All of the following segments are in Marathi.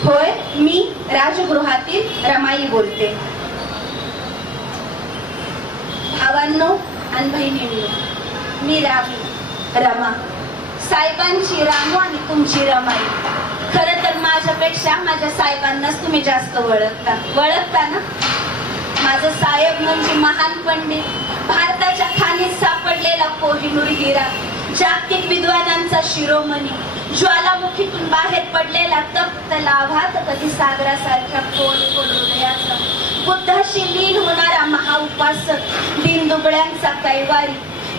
होय, मी राजगृहातील रमाई बोलते. भावांनो आणि बहिणींनो, मी रमा, साहेबांची रामू आणि तुमची रमाई. खरं तर माझ्यापेक्षा माझ्या साहेबांनाच तुम्ही जास्त ओळखता ना. माझं साहेब म्हणजे महान पंडित, भारताच्या खाणीत सापडलेला कोहिनूर हिरा, जागतिक विद्वानांचा शिरोमणी, ज्वालामुखीतून बाहेर पडलेला तप्त लाभात कधी सागरासारख्या खोल हृदयाचा, बुद्धाशी लीन होणारा महाउपासक, दीनदुबळ्यांचा कैवारी,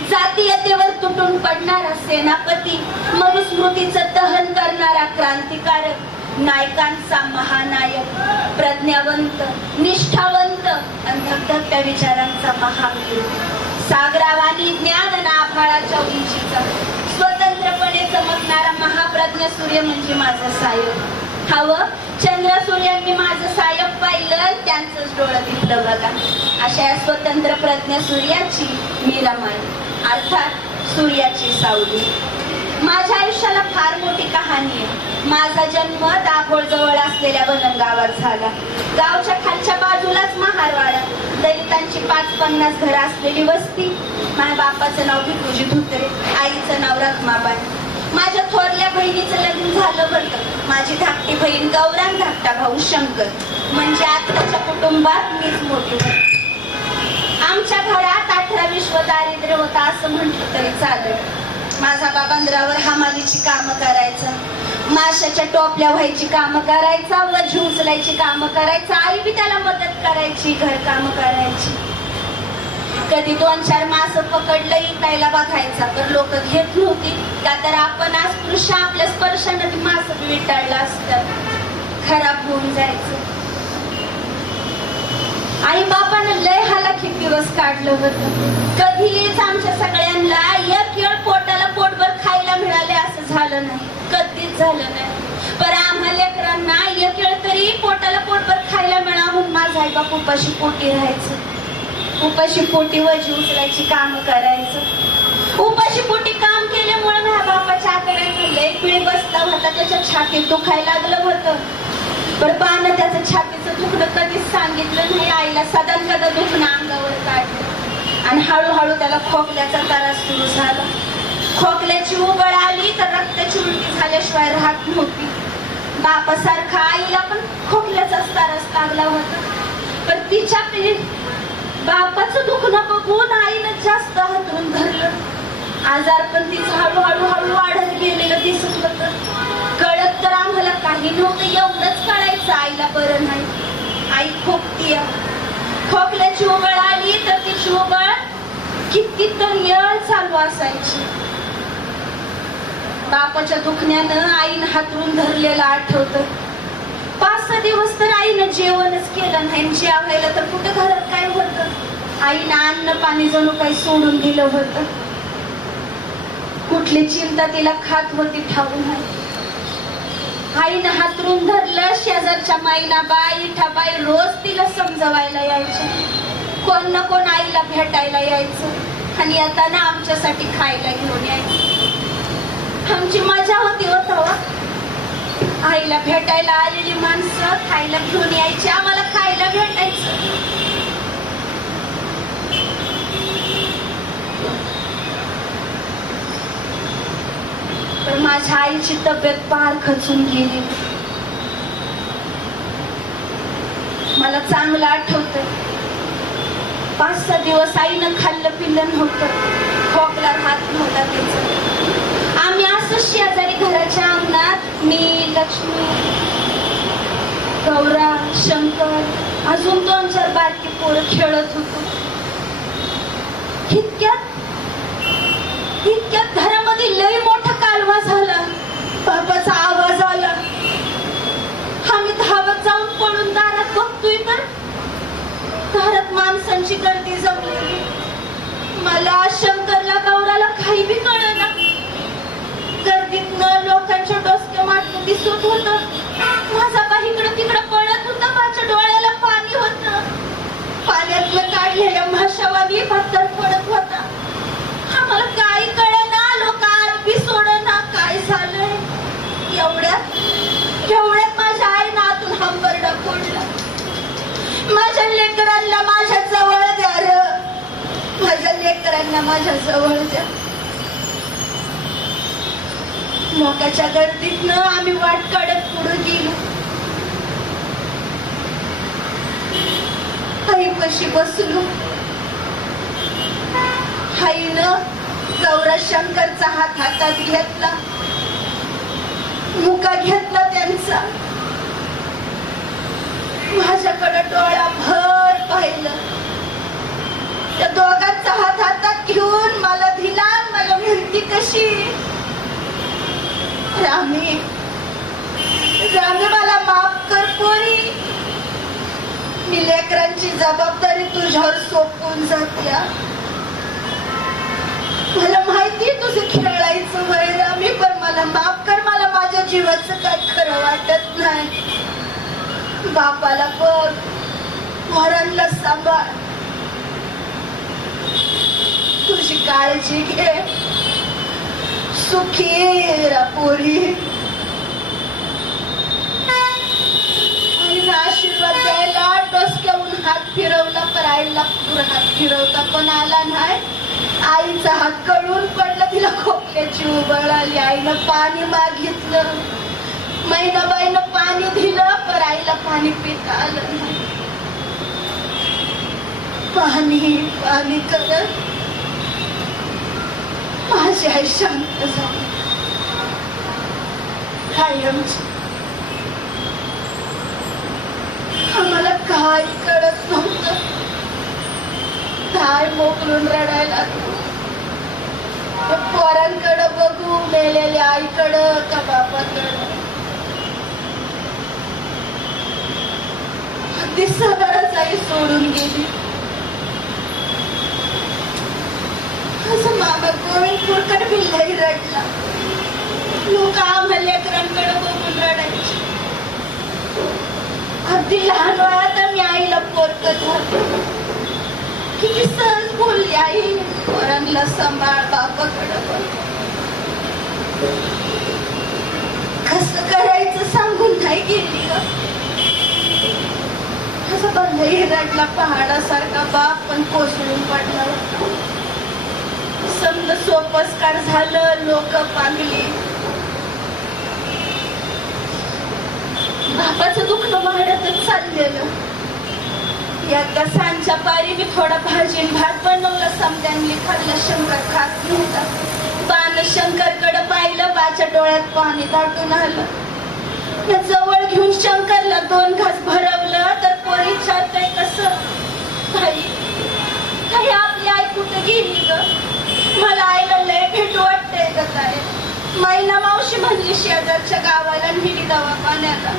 जातीयतेवर तुटून पडणारा सेनापती, मनुस्मृतीचं दहन करणारा क्रांतिकारक, नायकांचा महानायक, प्रज्ञावंत, निष्ठावंत आणि धगधगत्या विचारांचा महावीर, सागरावानी ज्ञान आणि आभाळाच्या उंचीचा स्वतंत्रपणे चमकणारा महाप्रज्ञ सूर्य म्हणजे माझा साहेब. हवं चंद्र सूर्यांनी माझं साहेब पाहिलं, त्यांचंच डोळं दिसलं बघा. अशा या स्वतंत्र प्रज्ञ सूर्याची मी रमाई, अर्थात सूर्याची सावली. माझ्या आयुष्याला फार मोठी कहाणी आहे. माझा जन्म दाभोळ जवळ असलेल्या बनन गावात झाला. गावच्या खालच्या बाजूलाच महारवाडा, दलितांची 5-50 घरं असलेली वस्ती. माझ्या बापाचं नाव भिकुजी धुत्रे, आईचं नाव रखमाबाई. माझ्या थोरल्या बहिणीचं लग्न झालं होतं. माझी धाकटी बहीण गौरांग, धाकटा भाऊ शंकर, म्हणजे आत्ताच्या कुटुंबात मीच मोठी होती. आमच्या घरात 18-20 दारिद्र्य होता असं म्हटलं तरी चालेल. माझा बाबांद्रावर हमालीची कामं करायचा, माशाच्या टोपल्या व्हायची कामं करायचा, वजू उचलायची कामं करायचा. आई बी त्याला मदत करायची, घर कामं करायची. कधी 2-4 मासं पकडलं इकायला बघायचा, तर लोक घेत नव्हती, का तर आपण अस्पृश्य, आपल्या स्पर्शाने ती मासं विटाळलं असतं, खराब होऊन जायचं. आई बापानं लय हालाखीत दिवस काढलं होतं. कधीच आमच्या सगळ्यांना एक वेळ पोटाला पोटभर खायला मिळाले असं झालं नाही, कधीच झालं नाही. पण आम्हा लेकरांना एक वेळ तरी पोटाला पोटभर खायला मिळावं म्हणून माझा आई बाप उपाशी पोटी राहायचं. उपाशी पोटी वजी उचलायची कामं करायचं. उपाशी पोटी काम केल्यामुळे माझ्या बापाच्या आतड्यात लय पिळी बसला होता, त्याच्या छातीत दुखायला लागलं होतं. पण बानं त्याचं छातीचं दुखणं कधीच सांगितलं नाही आईला. सदा दुखणं अंगावर काढलं आणि हळूहळू त्याला खोकल्याचा त्रास सुरू झाला. खोकल्याची उबळ आली तर रक्ताची उलटी झाल्याशिवाय राहत नव्हती. बापासारखा आईला पण खोकल्याचाच त्रास लागला होता. पण तिच्या बापाचं दुखणं बघून आईनं जास्त हातरून धरलं. आजार पण तिचं हळूहळू वाढत गेलेलं दिसत होतं. कळत तर आम्हाला काही नव्हतं, एवढंच कळायचं आईला बरं नाही, आई खोकतीय. खोकल्याची उबळ आली तर तिची उबळ कितीतरी वेळ चालू असायची. बापाच्या दुखण्यानं आईनं हातरून धरलेलं आठवतं. 5-6 दिवस तर आईनं जेवणच केलं नाही. जेवायला तर कुठं घरात काय होतं, आईनं अन्न पाणी जणू काही सोडून दिलं होतं. कुठली चिंता तिला खात होती ठाऊक नाही. आईनं हातरून धरलं. शेजारच्या माईनाबाई, इठाबाई रोज तिला समजवायला यायच्या. कोण ना कोण आईला भेटायला यायचं आणि येताना आमच्यासाठी खायला घेऊन यायचं. आमची मजा होती होता. आईला भेटायला आलेली माणसं खायला घेऊन यायची, आम्हाला खायला भेटायचं. पण माझ्या आईची तब्येत फार खचून गेली. मला चांगलं आठवतं, 5-6 दिवस आईनं खाल्लं पिल्लं नव्हतं, खोकला राहत नव्हता तिचं. आम्ही असं शेजारी घराच्या अंगणात मी, लक्ष्मी, गौरा, शंकर, अजून 2-4 बारकी पोरं खेळत होतो. इतक्यात घरामध्ये लय मोठा कालवा झाला. बाबाचा आवाज आला. आम्ही धावत जाऊन पळून दारात बघतोय तर दारात माणसांची गर्दी जमलेली. मला, शंकरला, गौराला काही बी कळेना. गर्दीतनं लोकांच्या डोसक्या माटणं दिसत होतं. माझा काही इकडं तिकडं पळत होता. माझ्या डोळ्याला पाणी होतं. पाण्यातलं काढलेल्या माशावानी पत्थर पडत होता. आम्हाला काही कळेना. लोक आत बी सोडेना. काय झालंय? एवढ्यात माझ्या आईनं लेकरांना माझ्या जवळ द्या. लोकांच्या गर्दीतनं आम्ही वाट काढत पुढे गेलो. आईपाशी बसलो. आईनं गौरशंकरचा हात हातात घेतला, मुका घेतला त्यांचा, माझ्याकडे डोळा भर पाहिलं. त्या दोघांचा हात हातात घेऊन मला दिला. मला म्हणती कशी, रामी रामी मला माफ कर पोरी, मी लेकरांची जबाबदारी तुझ्यावर सोपवून जात्या. मला माहितीये तुझं खेळायचं वय रामी, पण मला माफ कर. मला माझ्या जीवाचं काय खरं वाटत नाही. बापाला बघ, पोरांना सांभाळ, तुझी काळजी घे. सुखी रा पोरी. आईला आशीर्वाद द्यायला डोसक्याहून हात फिरवला, पण आईला पुढे हात फिरवता पण आला नाही. आईचा हात गळून पडला, तिला खोकल्याची उबळ आली. आईनं पाणी मागितलं, महिनाबाईनं पाणी दिलं, पण आईला पाणी पिता आलं नाही. पाणी पाणी करत माझी आई शांत झाली. कायमची आम्हाला काय कळत नव्हतं. काय मोकळून रडायला लागलो. पोरांकडे बघू, मेलेल्या आईकडं का बापाकडं. अगदी सगळंच आई सोडून गेली. असं मामा गोविंदपूरकडे बी लई रडला. लोक आम्हाला लेकरांकडे बघून रडायचे. अगदी लहान वयात मी आईला पोरकत झाले. किती सहज बोलली आई, पोरांना सांभाळ, बापाकडे बघ. कसं करायचं सांगून नाही गेली ग. असं बंदही रडला. पहाडासारखा बाप पण कोसळून पडला होता. समज सोपस्कार झालं, लोक पांगली. बापाचं दुखणं वाढतच चाललेलं. एकदा सांच्या पारी मी थोडा भाजी भात बनवला. समद्यांनी खाल्लं. शंकर खात नव्हता. बाण शंकरकडे पाहिलं, बाच्या डोळ्यात पाणी दाटून आलं. जवळ घेऊन शंकरला 2 घास भरवलं, तर पोरी विचारतय कसं. भाई काही आपली आई कुठे गेली ग. मला आईला लय भेटू वाटतंय ग. काय मैना मावशी म्हणली शेजारच्या गावाला नेली दवाखान्याला.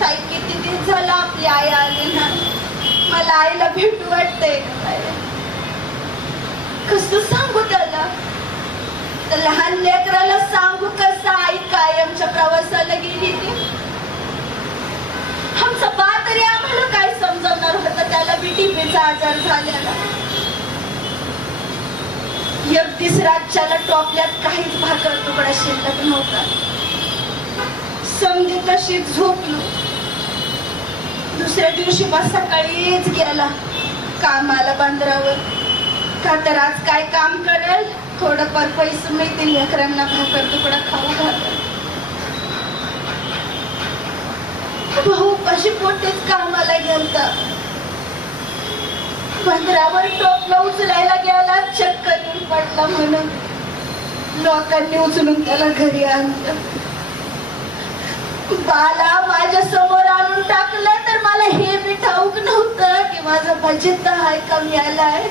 ताई किती दिवस झाला आपली आई आली ना. मला आईला भेटू वाटतंय ग. काय कसं सांगू त्याला. तर लहान लेकराला सांगू कसं आई कायमच्या प्रवासाला गेली ती. आमचा बा तरी आम्हाला काय समजवणार होतं. त्याला बीटीपीचा आजार झालेला. 31 राज्याला टोपल्यात काहीच भाकर तुकडा शिल्लक नव्हता. समधी कशी झोपलो. दुसऱ्या दिवशी बा सकाळीच गेला कामाला बंदरावर. का तर आज काय काम करेल, थोडंफार पैसे मिळतील, लेकरांना भाकर तुकडा खाऊ घालेल. भाऊ कशी पोटेच कामाला गेलता. बंदरावर टोपला उचलायला गेला, चक्कर येऊन पडला म्हणून लोकांनी उचलून त्याला घरी आणलं. बाला माझ्या समोर आणून टाकलं, तर मला हे बी ठाऊक नव्हतं की माझा बजेट हाय कमी आलाय.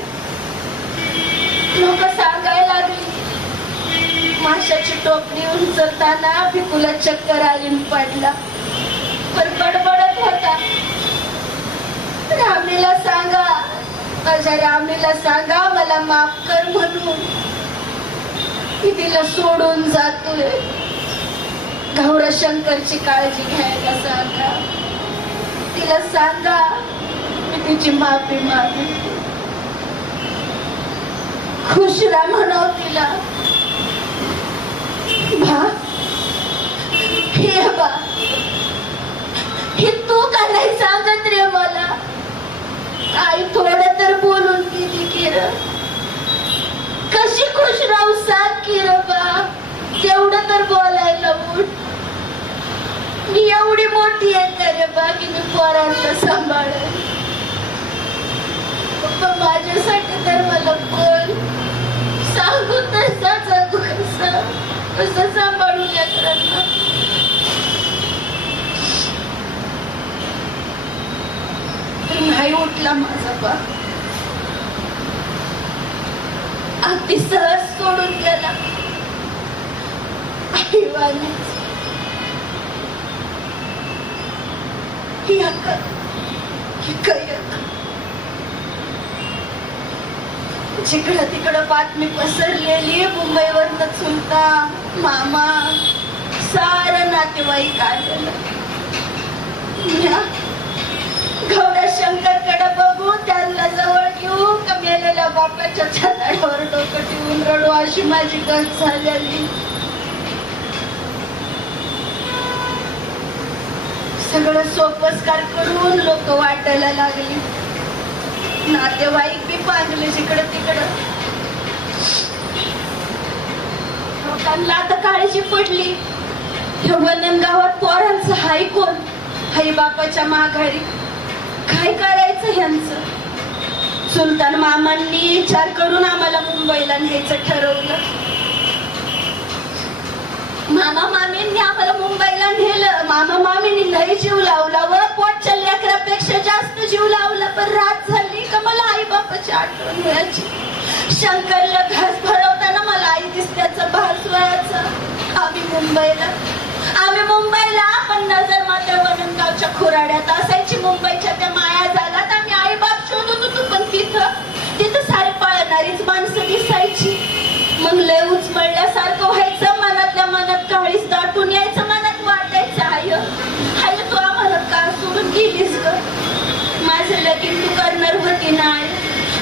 लोक सांगायला लागली. माशाची टोपली उचलताना भिकूला चक्कर आली पडला. पण बडबडत होता. रामीला सांगा, माझ्या रामीला सांगा मला माफ कर म्हणून. मी तिला सोडून जातोय. गौरशंकरची काळजी घ्यायला सांगा. तिला सांगा मी तिची माफी मागितली. खुश राहा म्हणाव तिला. बा हे बा, हे तू का नाही सांगत रे मला. आई थोडं तर बोलून गेली की र. कशी खुश राहू सांग की रबा. तेवढं तर बोलायला उठ. मी एवढी मोठी आहे का रे बा की मी पोरांना सांभाळेन. पप्पा माझ्यासाठी तर मला कोण सांगू तसा जगू कसं सांभाळू लेकरांना. नाही उठला माझा बाप. अगदी सहज सोडून गेला. आईवानीच जिकडं तिकडं बातमी पसरलेली. मुंबईवरनं चुलता मामा सारं नातेवाईक आलेलं. गौरा शंकरकडे बघू, त्यांना जवळ घेऊ का मेलेल्या बापाच्या छाताडावर डोकं ठेवून रडू अशी माझी गत झालेली. सगळं सोपस्कार करून लोक वाटायला लागली. नातेवाईक बी पांगले जिकडं तिकडं. लोकांना आता काळजी पडली. वनन गावात पोरांचं हाय कोण? हाय बापाच्या माघारी. काय करायचं ह्यांचं? सुलतान मामांनी विचार करून आम्हाला मुंबईला न्यायचं ठरवलं. मामा मामींनी आम्हाला मुंबईला नेलं. मामा मामींनी लय जीव लावला व पोटच्या लेकरापेक्षा जास्त जीव लावला. पण रात झाली का मला आई बापाची आठवण व्हायची. शंकरला घास भरवताना मला आई दिसण्याचा भास व्हायचा. आम्ही मुंबईला पण नजर मात्र वननगावच्या खुराड्यात असायची. मुंबईच्या त्या माया झाल्यात आम्ही आई बाप शोधत होतो. पण तिथं सारे पळणारीच माणसं दिसायची. मग लय उचमळल्यासारखं व्हायचं. मनातल्या मनात काळीच दाटून यायचं. मनात वाटायचं हाय तू आम्हाला का सोडून गेलीस ग. माझं लगीन तू करणार होती ना.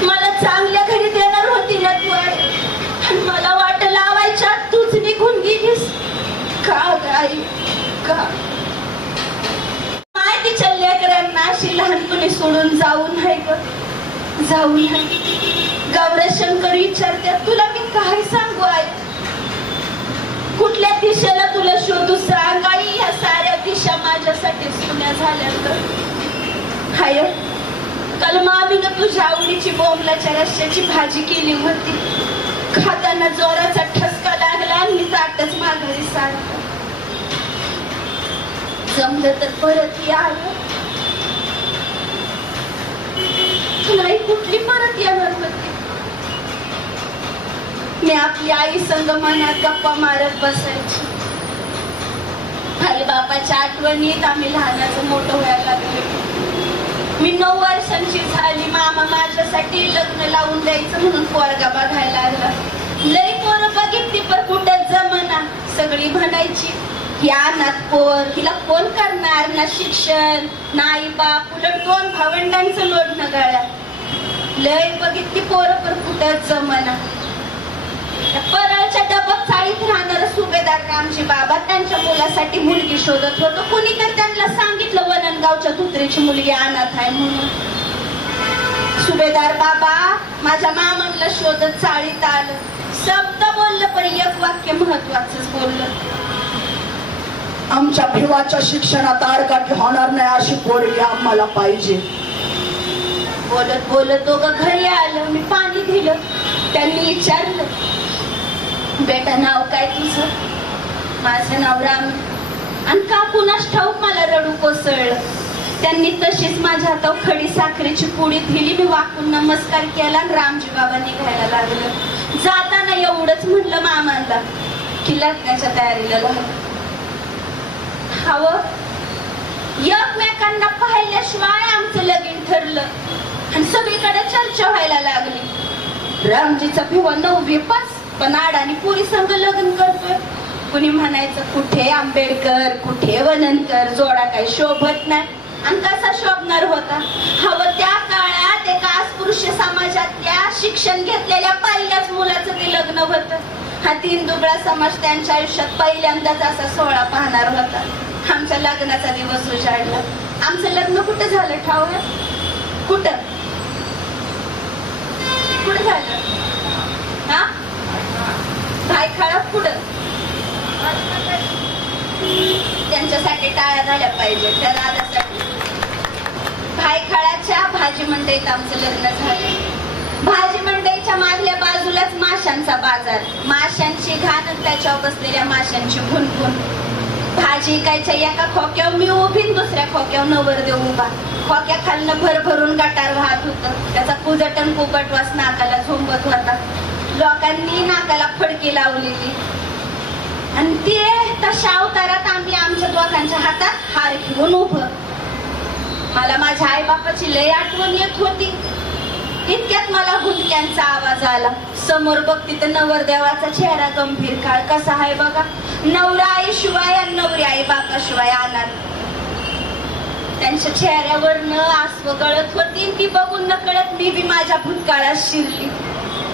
मला चांगल्या घरी देणार होती ना तू. आणि मला वाट लावायच्या तूच निघून गेलीस का आई का. माय तिच्या लेकरांना अशी लहानपणी सोडून जाऊ नाही ग. जाऊ नाही. गौरा शंकर विचारतात तुला मी काय सांगू आई. कुठल्या दिशेला तुला शोधू सांग आई. ह्या साऱ्या दिशा माझ्यासाठी सुन्या झाल्या तर. हाय काल मामीनं तुझ्या आवडीची बोंबलाच्या रश्श्याची भाजी केली होती. खाताना जोराचा ठसका लागला आणि मी ताटच माघारी सारखं. जमलं तर परत या. नाही कुठली परत येणार होती. मी आपली आई संग मनात गप्पा मारत बसायची. आई बापाच्या आठवणीत आम्ही लहानाचं मोठं व्हायला लागलो. मी 9 वर्षांची झाली. मामा माझ्यासाठी लग्न लावून द्यायचं म्हणून पोरगा बघायला लागला. लई पोरं बघितली पण कुठं जमना. सगळी म्हणायची या नात पोर हिला कोण करणार. ना शिक्षण ना आई बाप. उलट 2 भावंडांचं लोडणं गळ्यात. लय बघितली पोरं पण कुठं जमना. परळच्या डबक चाळीत राहणारा सुभेदार रामजी बाबा त्यांच्या मुलासाठी मुलगी शोधत होतो. कुणी तर त्यांना सांगितलं वननगावच्या धुत्रीची मुलगी अनाथ आहे म्हणून. सुभेदार बाबा माझ्या मामांना शोधत चाळीत आलं. शब्द बोललं पण एक वाक्य महत्वाचंच बोललं. आमच्या भिवाच्या शिक्षणात आडकाठी होणार नाही अशी पोरगी आम्हाला पाहिजे. बोलत बोलत दोघं घरी आलं. मी पाणी दिलं. त्यांनी विचारलं बेटा नाव काय तुझं. माझं नाव राम. आणि का कुणास ठाऊक मला रडू कोसळलं. त्यांनी तशीच माझ्या हातावर खडी साखरेची पुडी दिली. मी वाकून नमस्कार केला आणि रामजी बाबा निघायला लागलं. जाताना एवढंच म्हणलं मामांना की लग्नाच्या तयारीला लागलं. हवं एकमेकांना पाहिल्याशिवाय आमचं लगीन ठरलं. आणि सगळीकडे चर्चा व्हायला लागली. रामजीचा भिवा 9वी पास पण आडानी पुरी संग लग्न करतोय. कुणी म्हणायचं कुठे आंबेडकर कुठे वननकर. जोडा काही शोभत नाही. आणि कसा शोभणार होता. हवं त्या काळात एका अस्पृश्य समाजातल्या शिक्षण घेतलेल्या पहिल्याच मुलाचं ते लग्न होतं. हा 3 दुबळा समाज त्यांच्या आयुष्यात पहिल्यांदाच असा सोहळा पाहणार होता. आमच्या लग्नाचा दिवस उजाडला. आमचं लग्न कुठं झालं ठाऊक. कुठं झालं. हा भाई खळा पुढं त्यांच्यासाठी टाळ्या झाल्या पाहिजे त्या दादासाठी. भायखळाच्या भाजी मंडईत आमचं लग्न झालं. भाजी मंडईच्या मागल्या बाजूलाच माशांचा बाजार, माशांची घाण आणि त्याच्यावर बसलेल्या माशांची भुनभुन. भाजी इकायच्या एका खोक्यावर मी उभी, दुसऱ्या खोक्यावर नवरदेव उभा. खोक्या खालनं भरभरून गटार वाहत होतं, त्याचा कुजटन कुबटवास नाकाला झोंबत होता. लोकांनी नाकाला फडकी लावलेली आणि ते तशा अवतारात आम्ही आमच्या दोघांच्या हातात हार घेऊन उभं. मला माझ्या आई बापाची लय आठवण येत होती. इतक्यात मला हुंदक्यांचा आवाज आला. समोर बघती तर नवरदेवाचा चेहरा गंभीर काळ कसा आहे बघा. नवरा आई शिवाय आणि नवरी आई बापाशिवाय आणार. त्यांच्या चेहऱ्यावरनं आसव गळत होती. ती बघून नकळत मी बी माझ्या भूतकाळात शिरली.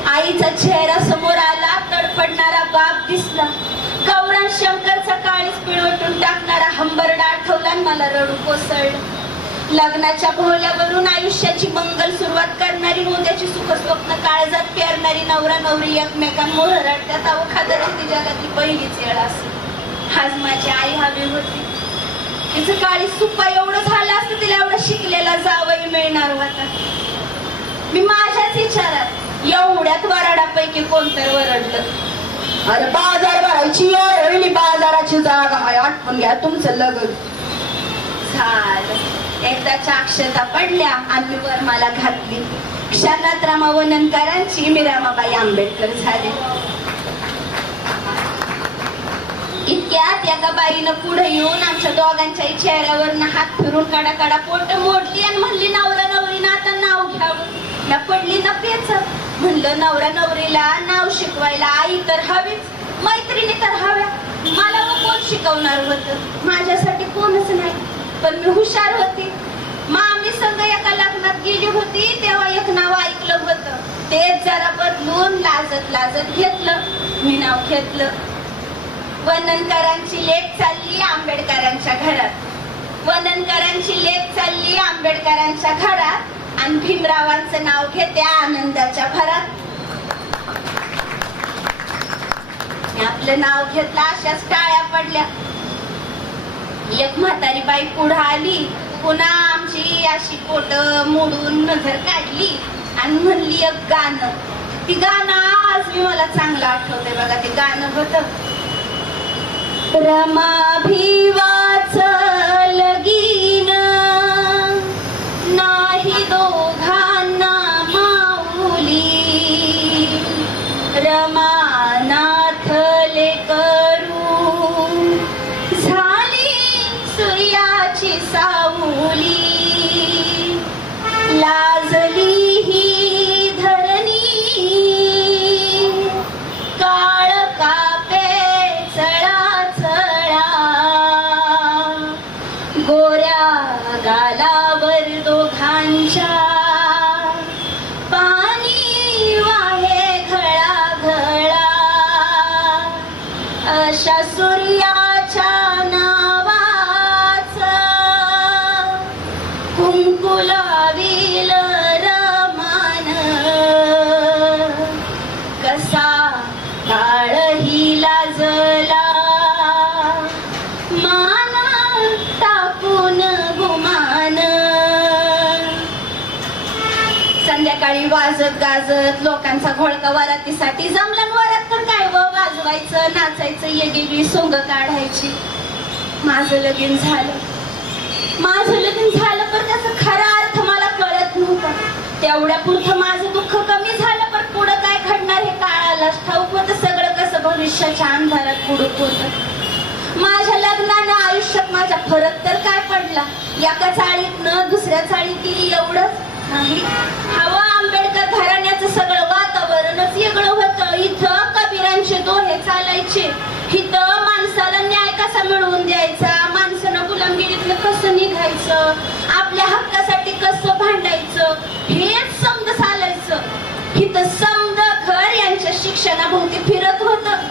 आईचा चेहरा समोर आला, तडफडणारा बाप दिसला. गौरण शंकरचा काळीच पिळवटून टाकणारा हंबरडा आठवला आणि मला रडू कोसळलं. लग्नाच्या भोवल्यावरून आयुष्याची मंगल सुरुवात करणारी, उद्याची सुख स्वप्न काळजात पेरणारी नवरा नवरी एकमेकांमुळे रडतात. अहो खादरची ती जगातली पहिलीच वेळ असेल. आज माझी आई हवी होती. तिचं काळी सुप्पा एवढं झालं असतं, तिला एवढं शिकलेला जावई मिळणार होता. मी माझ्याच विचारात एवढ्यात वराडापैकी कोणतर वरडलं. अरे बाजार भरायची वेळी बाजाराची जागा आहे, आठवण घ्या तुमचं लग्न झालं. एकदाच्या अक्षता पडल्या आणि वर मला घातली. क्षणात रामा वननकरांची मी रामाबाई आंबेडकर झाले. इतक्यात एका बाईनं पुढे येऊन आमच्या दोघांच्याही चेहऱ्यावरनं हात फिरून काडा काडा पोट मोडली आणि म्हणली, नवरा नवरीनं आता नाव घ्यावं. ना पडली ना पेच. म्हणलं नवरा नवरीला नाव शिकवायला आई तर हवीच, मैत्रिणी तर हव्या. मला मग कोण शिकवणार होतं? माझ्यासाठी कोणच नाही. पण मी हुशार होती. मामी संग एका लग्नात गेली होती तेव्हा एक नाव ऐकलं होतं. तेच जरा बदलून लाजत लाजत घेतलं. मी नाव घेतलं. वननकरांची लेक चालली आंबेडकरांच्या घरात. वननकरांची लेक चालली आंबेडकरांच्या घरात आणि भीमरावांचं नाव घेते आनंदाच्या भरात. आपलं नाव घेतलं, अशाच टाळ्या पडल्या. एक म्हातारी बाई पुढे आली, पुन्हा आमची अशी पोट मोडून नजर काढली आणि म्हणली एक गाणं. ती गाणं आज मी मला चांगलं आठवतंय बघा. ते गाणं होतं, रमा भिवाच लगीन नाही दोघांना माऊली, रमानाथले करू झाली सूर्याची सावली. लाजली ही धरणी काळ कापे चळा चळा, गोऱ्या गालावर दोघांच्या पाणी वाहे घळा घळा. अशा सूर्याच्या नावाचं कुंकू लावील रमान, कसा काळही लाजला माना टाकून गुमान. संध्याकाळी वाजत गाजत लोकांचा घोळका वरातीसाठी जमला. वरात तर काय वाजवायचं नाचायचं, ये गेली सोंग काढायची. माझं लगीन झालं. माझं लगीन झालं पण त्याचा खरा अर्थ मला कळत नव्हता. तेवढ्या पुरतं माझं दुःख कमी झालं, पण पुढं काय घडणार हे काळालाच ठाऊक होतं. सगळं कसं भविष्याच्या अंधारात बुडूक होतं. माझ्या लग्नानं आयुष्यात माझ्या फरक तर काय पडला? एका चाळीतनं दुसऱ्या चाळीत गेली एवढंच नाही. हवा आंबेडकर घराण्याचं सगळं वातावरणच वेगळं होतं. इथं कबीरांचे दोहे चालायचे. इथं माणसाला न्याय कसा मिळवून द्यायचा, माणसानं गुलामगिरीतलं कसं निघायचं, आपल्या हक्कासाठी कसं भांडायचं, हेच समज चालायचं. इथं समज घर यांच्या शिक्षणाभोवती फिरत होतं.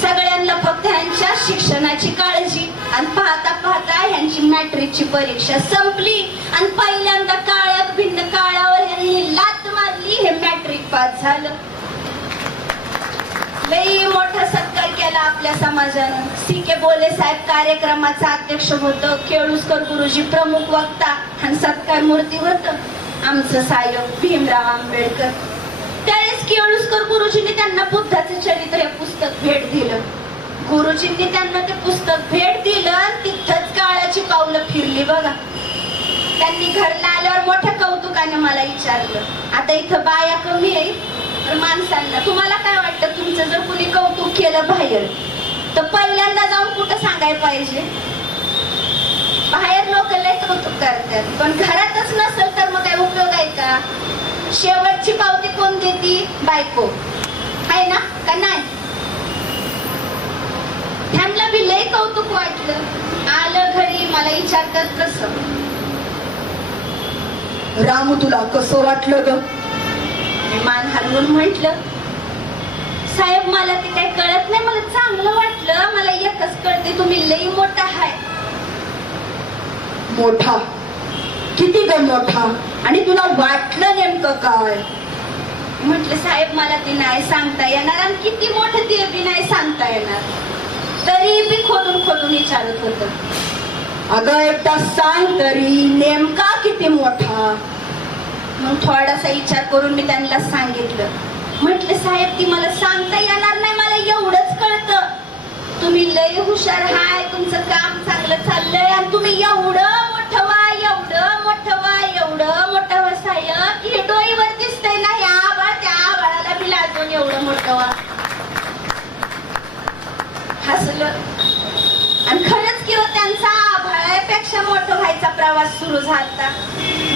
सगळ्यांना फक्त ह्यांच्या शिक्षणाची काळजी. आणि पाहता पाहता ह्यांची मॅट्रिकची परीक्षा संपली आणि पहिल्यांदा काळ्यात भिन्न काळावर ह्यांनी लात मारली. हे मॅट्रिक पास झालं. लई मोठा सत्कार केला आपल्या समाजानं. सी.के. बोले साहेब कार्यक्रमाचा अध्यक्ष होतं. केळुसकर गुरुजी प्रमुख वक्ता आणि सत्कार मूर्ती होतं आमचं साहेब भीमराव आंबेडकर. त्यावेळेस केळुसकर गुरुजींनी त्यांना बुद्धाचं चरित्र हे पुस्तक भेट दिलं. गुरुजींनी त्यांना ते पुस्तक भेट दिलं. तिथंच काळाची पावलं फिरली बघा. त्यांनी घरला आल्यावर मोठ्या कौतुकाने मला विचारलं, आता इथं बाया कमी आहे तर माणसांना तुम्हाला काय वाटतं, तुमचं जर कुणी कौतुक केलं बाहेर तर पहिल्यांदा जाऊन कुठं सांगायला पाहिजे? बाहेर लोक लय कौतुक करतात, पण घरातच नसेल तर मग काय उपयोग आहे का? शेवटची पावती कोण देती? बायको आहे ना का नाही? त्यांना बी लय कौतुक वाटलं. आलं घरी मला विचारतात कसं. रामू तुला कसं वाटलं ग? मी मान हलवून म्हटलं, साहेब मला ते काही कळत नाही, मला चांगलं वाटलं. मला एकच कळते, तुम्ही लई मोठा आहे. मोठा? किती ग मोठा? आणि तुला वाटलं नेमकं काय? म्हटलं साहेब मला ते नाही सांगता येणार आणि किती मोठं ते बी नाही सांगता येणार. तरी बी खोदून खोदून विचारत होत. अगं एकदा सांग तरी, नेमका किती मोठा? मग थोडासा विचार करून मी त्यांना सांगितलं. म्हटलं साहेब ती मला सांगता येणार नाही, मला एवढंच कळतं तुम्ही लय हुशार हाय, तुमचं काम चांगलं चाललंय आणि तुम्ही एवढं मोठं व्हा, एवढं मोठं व्हा, एवढं मोठं व्हा साहेब की डोईवर दिसतंय ना या आबाळ, त्या आबाळाला बी लाजून एवढं मोठं व्हा. हसलं. आणि खरंच किंवा त्यांचा आभाळापेक्षा मोठं व्हायचा प्रवास सुरू झाला.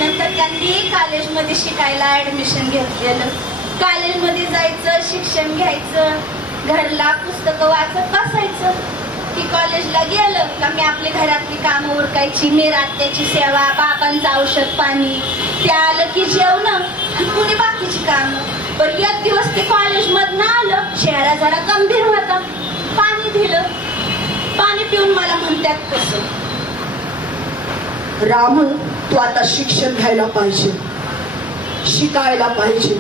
नंतर त्यांनी कॉलेजमध्ये शिकायला ऍडमिशन घेतलेलं. कॉलेजमध्ये जायचं, शिक्षण घ्यायचं, घरला पुस्तकं वाचत बसायचं. की कॉलेजला गेलं का मी आपली घरातली कामं उरकायची, मी रात्याची सेवा, बाबांचं औषध पाणी, ते आलं की जेवण आणि पुढे बाकीची कामं. पण एक दिवस ते कॉलेजमधनं आलं, चेहरा जरा गंभीर होता. पाणी दिलं, पाणी पिऊन मला म्हणतात कसं, रामू तू आता शिक्षण घ्यायला पाहिजे, शिकायला पाहिजे.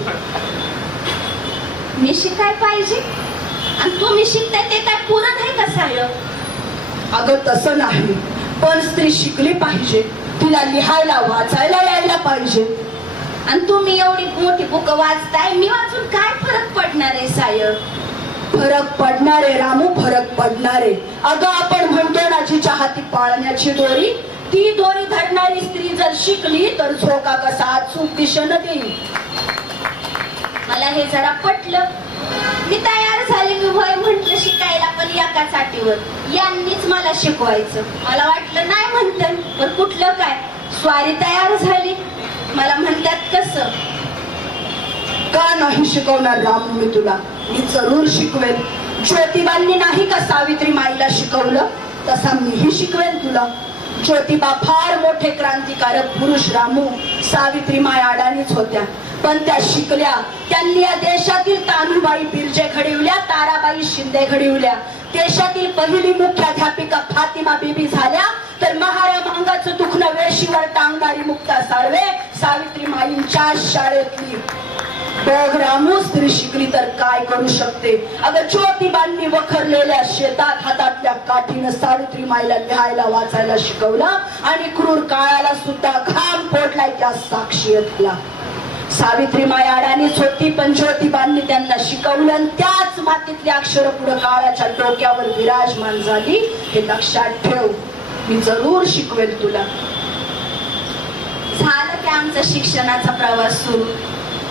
मी शिकाय पाहिजे आणि तुम्ही शिकताय ते काय पुरण आहे का साहेब? अगं तसं नाही, पण स्त्री शिकली पाहिजे, तिला लिहायला वाचायला यायला पाहिजे. आणि तुम्ही एवढी मोठी बुक वाचताय, मी वाचून काय फरक पडणार आहे साहेब? फरक पडणारे रामू, फरक पडणारे. अगं आपण म्हणतो ना जिच्या हाती पाळण्याची दोरी, ती दोरी धरणारी स्त्री जर शिकली तर झोका कसा चूक दिशेनं देईल. मला हे जरा पटलं. मी तयार झाले, मी होय म्हंटल शिकायला, पण एकाच अटीवर, यांनीच मला शिकवायचं. मला वाटलं नाही म्हणतं, पण कुठलं काय, स्वारी तयार झाली. मला म्हणतात कसं, का नाही शिकवणार रामू मी तुला? मी जरूर शिकवेन. ज्योतिबांनी नाही का सावित्री माईला शिकवलं, तसा मीही शिकवेन तुला. ज्योतिबा फार मोठे क्रांतिकारक पुरुष रामू, सावित्रीमाई अडाणीच होत्या, पण त्या शिकल्या. त्यांनी या देशातील तानुबाई बिर्जे घडविल्या, ताराबाई शिंदे घडविल्या. देशातील पहिली मुख्याध्यापिका फातिमा बीबी झाल्या, तर महारा महागाचं दुखणं वेशीवर टांगणारी मुक्ता साळवे सावित्रीमाईंच्या शाळेतली. बघ रामू, स्त्री शिकली तर काय करू शकते. अगं ज्योतिबांनी वखरलेल्या शेतात हातातल्या काठीनं सावित्रीमाईला लिहायला वाचायला शिकवलं आणि क्रूर काळाला सुद्धा घाम फोडलाय त्या साक्षी झाला. सावित्रीमाई अडाणीच होती, पण ज्योतिबांनी त्यांना शिकवलं आणि त्याच मातीतली अक्षर पुढे काळाच्या डोक्यावर विराजमान झाली. हे लक्षात ठेव, मी जरूर शिकवेल तुला. झालं की आमचा शिक्षणाचा प्रवास सुरू.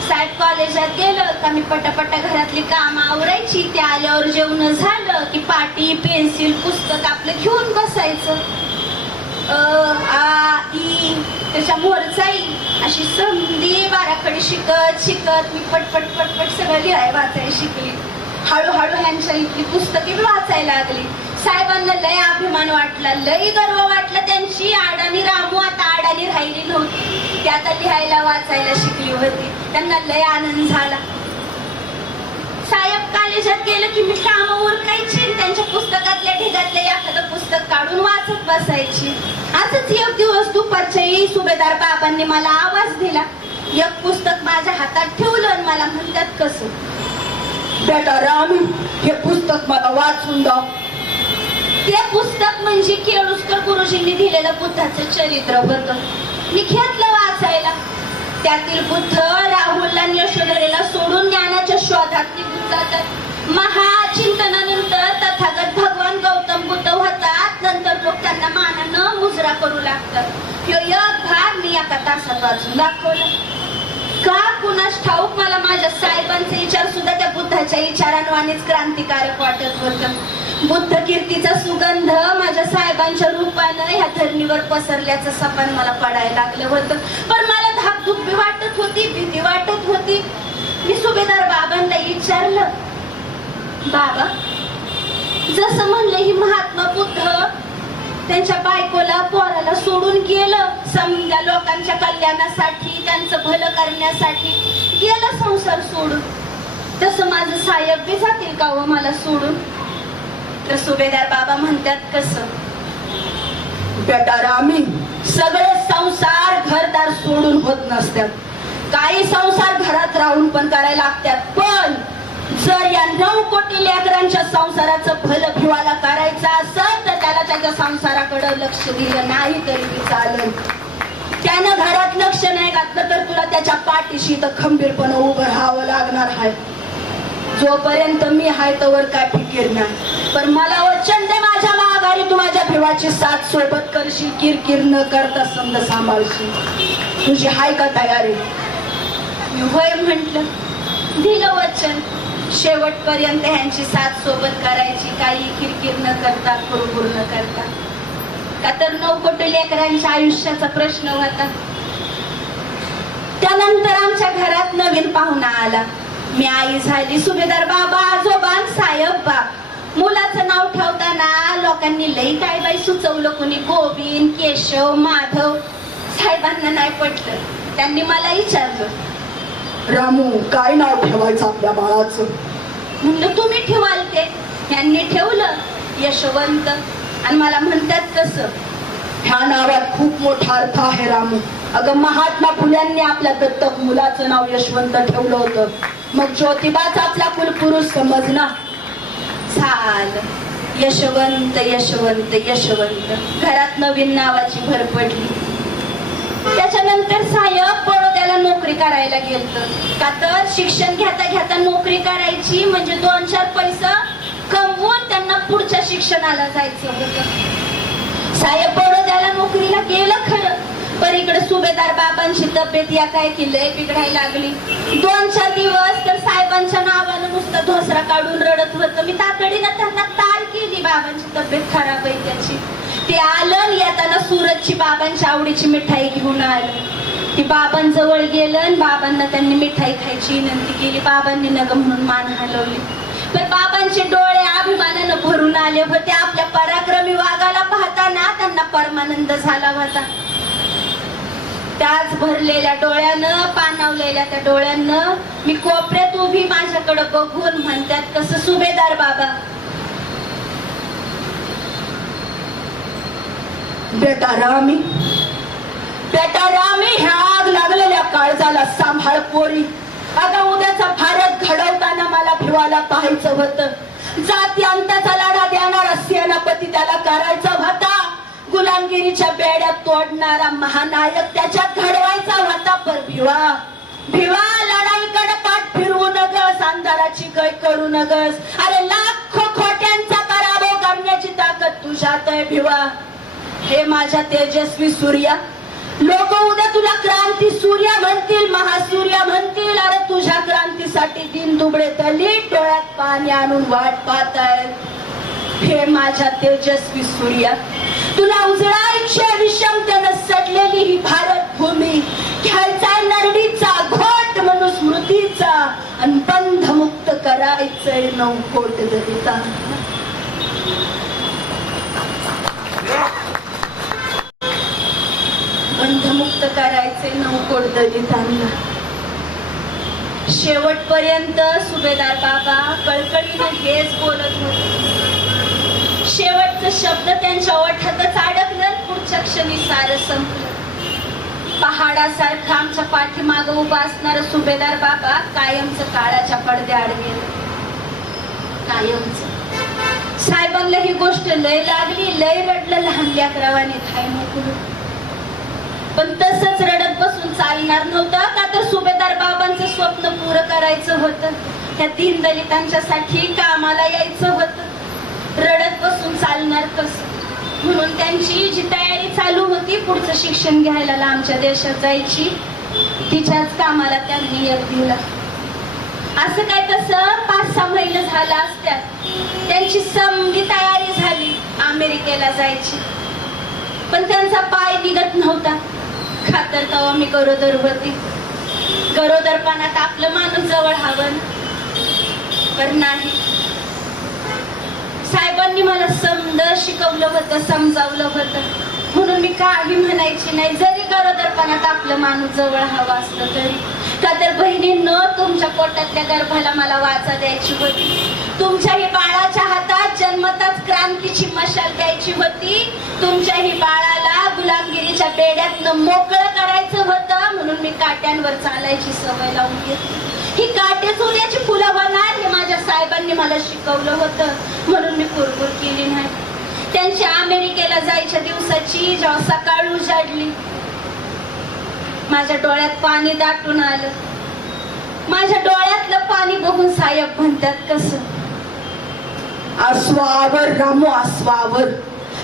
साहेब कॉलेजात गेलं का मी पटापटा घरातली काम आवरायची. ते आल्यावर जेवण झालं की पाटी, पेन्सिल, पुस्तक आपलं घेऊन बसायचं. आ ई त्याच्या मोरचाई अशी संधी बाराखडी शिकत शिकत मी पटपट पटपट सगळं लिहाय वाचायला शिकली. हळूहळू ह्यांच्या इथली पुस्तके वाचायला लागली. साहेबांना लय अभिमान वाटला, लय गर्व वाटला. त्यांची अडाणी रामू आता अडाणी राहिली नव्हती, ती आता लिहायला वाचायला शिकली होती. त्यांना लय आनंद झाला. साहेब कॉलेजात गेलं की मी कामं उरकायची, त्यांच्या पुस्तकातल्या ढिगातल्या एखादं पुस्तक काढून वाचत बसायची. असंच एक दिवस दुपारच्या येई सुभेदार बाबांनी मला आवाज दिला. एक पुस्तक माझ्या हातात ठेवलं आणि मला म्हणतात कसं, बेटा राम, हे पुस्तक मला वाचून दाव. ते पुस्तक म्हणजे केळुस्कर गुरुजींनी दिलेलं बुद्धाचं चरित्र होतं. मी घेतलं वाचायला. त्यातील बुद्ध राहुलला आणि यशोधरेला सोडून ज्ञानाच्या शोधात निघून जातात. महाचिंतनानंतर तथागत भगवान गौतम बुद्ध होतात. नंतर लोक त्यांना मानानं मुजरा करू लागतात. ह्यो एक भाग मी एका तासात वाचून दाखवला. का कुणास ठाऊक मला माझ्या साहेबांचे विचार सुद्धा त्या बुद्धाच्या विचारांवानीच क्रांतिकारक वाटत होतं. बुद्ध कीर्तीचा सुगंध माझ्या साहेबांच्या रूपानं ह्या धरणीवर पसरल्याचं सपान मला पडायला लागलं होतं. पण मला धाकधूक बी वाटत होती, भीती वाटत होती. मी सुभेदार बाबांना विचारलं, बाबा, जसं म्हणलं ही महात्मा बुद्ध त्यांच्या बायकोला पोराला सोडून गेलं, समजा लोकांच्या कल्याणासाठी, त्यांचं भलं करण्यासाठी गेलं संसार सोडून, तसं माझं साहेब बी जातील का हो मला सोडून? तर सुभेदार बाबा म्हणतात, कसं? बेटा रामी, सगळे संसार घरदार सोडून होत नसतात. काही संसार घरात राहून पण करायला लागतात. पण जर या 9 कोटी लेकरांच्या संसाराचं भलं भिवाला करायचं असेल तर त्याला त्याच्या संसाराकडे लक्ष दिलं नाही तरी चालेल. त्यानं घरात लक्ष नाही घातलं तर तुला त्याच्या पाठीशी तर खंबीरपणे उभं राहावं लागणार आहे. जोपर्यंत मी आहे तोवर काय फिकीर नाही. पण मला वचन दे, माझ्या माघारी तू माझ्या भिवाची साथ सोबत करशील, किरकिर न करता समज सांभाळशील. तुझी हाय का तयारी? मी होय म्हटलं. दिलं वचन. शेवटपर्यंत ह्यांची साथ सोबत करायची, काही किरकिर न करता, कुरकुर न करता. का तर 9 कोटी लेकरांच्या आयुष्याचा प्रश्न होता. त्यानंतर आमच्या घरात नवीन पाहुणा आला. मी आई झाली. सुभेदार बाबा, आजोबा, साहेब बा. मुलाचं नाव ठेवताना लोकांनी लई काय बाई सुचवलं. कोणी गोविंद, केशव, माधव. साहेबांना नाही पटलं. त्यांनी मला विचारलं, रामू, काय नाव ठेवायचं आपल्या बाळाचं? म्हणलं, तुम्ही ठेवाल ते. यांनी ठेवलं यशवंत. आणि मला म्हणतात, कसं? ह्या नावात खूप मोठा अर्थ आहे रामू. अगं, महात्मा फुल्यांनी आपल्या दत्तक मुलाचं नाव यशवंत ठेवलं होतं. मग ज्योतिबाच आपला कुलपुरुष समज ना. झालं. यशवंत यशवंत यशवंत. घरात नवीन नावाची भर पडली. त्याच्यानंतर साहेब बडोद्याला नोकरी करायला गेलत. का तर शिक्षण घेता घेता नोकरी करायची म्हणजे 2-4 पैसे कमवून त्यांना पुढच्या शिक्षणाला जायचं होतं. साहेब बडोद्याला नोकरीला गेलं खरं, पण इकडे सुभेदार बाबांची तब्येत या काय केलंय बिघडायला लागली. 2-4 दिवस तर साहेबांच्या नावानं नुसतं धोसरा काढून रडत होतं. मी तातडीनं त्यांना तार केली, बाबांची तब्येत खराब आहे त्याची. ते आलं, येताना सूरजची बाबांच्या आवडीची मिठाई घेऊन आलं. ती बाबांजवळ गेलं आणि बाबांना त्यांनी मिठाई खायची विनंती केली. बाबांनी नग म्हणून मान हलवली. पण बाबांचे डोळे अभिमानानं भरून आले होते. आपल्या पराक्रमी वाघाला पाहताना त्यांना परमानंद झाला होता. त्याच भरलेल्या डोळ्यानं, पाणावलेल्या त्या डोळ्यानं मी कोपऱ्यात उभी माझ्याकडे बघून म्हणतात, कसं सुभेदार बाबा? बेटा रामी, बेटा रामी, ह्या आग लागलेल्या काळजाला सांभाळ पोरी. अगं, उद्याचा भारत घडवताना मला भिवाला पाहायचं होतं. जाती अंताचा लढा देणारा सेनापती त्याला करायचा होता. गुलामगिरीच्या बेड्यात तोडणारा महानायक त्याच्यात घडवायचा होता. पर भिवा, भिवा, लढाईकडे पाठ फिरवू नगस, अंधाराची गय करू नगस. अरे, लाखो खोट्यांचा पराभव करण्याची ताकद तुझ्यात आहे भिवा. हे माझ्या तेजस्वी सूर्या, लोक उद्या तुला क्रांती सूर्य म्हणतील, महासूर्य म्हणतील. अरे, तुझ्या क्रांतीसाठी दिन दुबळे दलित डोळ्यात पाणी आणून वाट पाहतायत. हे माझ्या तेजस्वी सूर्या, तुला उजळायची विषमतेनं सडलेली ही भारत भूमी घ्यायचा नरडीचा घोट म्हणून स्मृतीचा आणि बंधमुक्त करायचंय 9 कोट दलिता. बंधमुक्त करायचे 9 कोट दलितांना. शेवटपर्यंत सुभेदार बाबा कळकळीनं हेच बोलत होते. शेवटचा शब्द त्यांच्या ओठातच अडकलं. पुढच्या क्षणी सारं संपलं. पहाडासारखं आमच्या पाठीमागं उभा असणारा सुभेदार बाबा कायमचं काळाच्या पडद्याआड गेलं. कायमच. साहेबांना ही गोष्ट लय लागली, लय रडलं लहान लेकरावाने थाय मोकळं. पण तसंच रडत बसून चालणार नव्हतं, का तर सुभेदार बाबांचं स्वप्न पुरं करायचं होतं. त्या दीनदलितांच्यासाठी कामाला यायचं होतं. रडत बसून चालणार कसं? म्हणून त्यांची जी तयारी चालू होती पुढचं शिक्षण घ्यायला लांबच्या देशात जायची, तिच्याच कामाला त्यांनी एक दिला. असं काय तसं 5-6 महिने झाला असत्यात, त्यांची समधी तयारी झाली अमेरिकेला जायची. पण त्यांचा पाय निघत नव्हता. खातर तेव्हा मी गरोदर होती. गरोदरपणात आपलं माणूस जवळ हवं, पण नाही. साहेबांनी मला समज शिकवलं होतं, समजावलं होतं, म्हणून मी काही म्हणायची नाही. जरी गरोदरपणात आपलं माणूस जवळ हवा असलं तरी. का तर बहिणींनो, तुमच्या पोटातल्या गर्भाला मला वाचा द्यायची होती. तुमच्याही बाळाच्या हातात जन्मताच क्रांतीची मशाल द्यायची होती. तुमच्याही बाळाला गुलामगिरीच्या बेड्यातनं मोकळं करायचं होतं, म्हणून मी काट्यांवर चालायची सवय लावून घेतली. ही काटे चोऱ्याची फुलं होणार हे माझ्या साहेबांनी मला शिकवलं होतं, म्हणून मी कुरकुर केली नाही. त्यांच्या अमेरिकेला जायच्या दिवसाची जेव्हा सकाळ उजाडली, माझ्या डोळ्यात पाणी दाटून आलं. माझ्या डोळ्यातलं पाणी बघून साहेब म्हणतात, कसं आसवावर रामू आसवावर.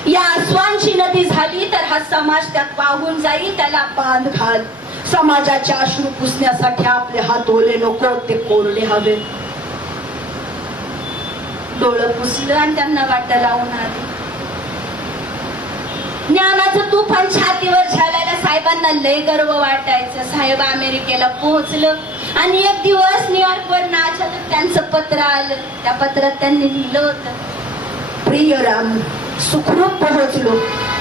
या आसवांची नदी झाली तर हा समाज त्यात वाहून जाईल, त्याला बांध घाल. समाजाचे अश्रू पुसण्यासाठी आपले हात ओले नको, ते कोरडे हवे. डोळं पुसलं आणि त्यांना वाट लावून आले. ज्ञानाचं तुफान छातीवर झालेल्या साहेबांना लय गर्व वाटायचं. साहेब अमेरिकेला पोहोचलं आणि एक दिवस न्यूयॉर्क वर अचानक त्यांचं पत्र आलं. त्या पत्रात त्यांनी लिहिलं होतं, प्रिय राम, सुखरूप पोहोचलो.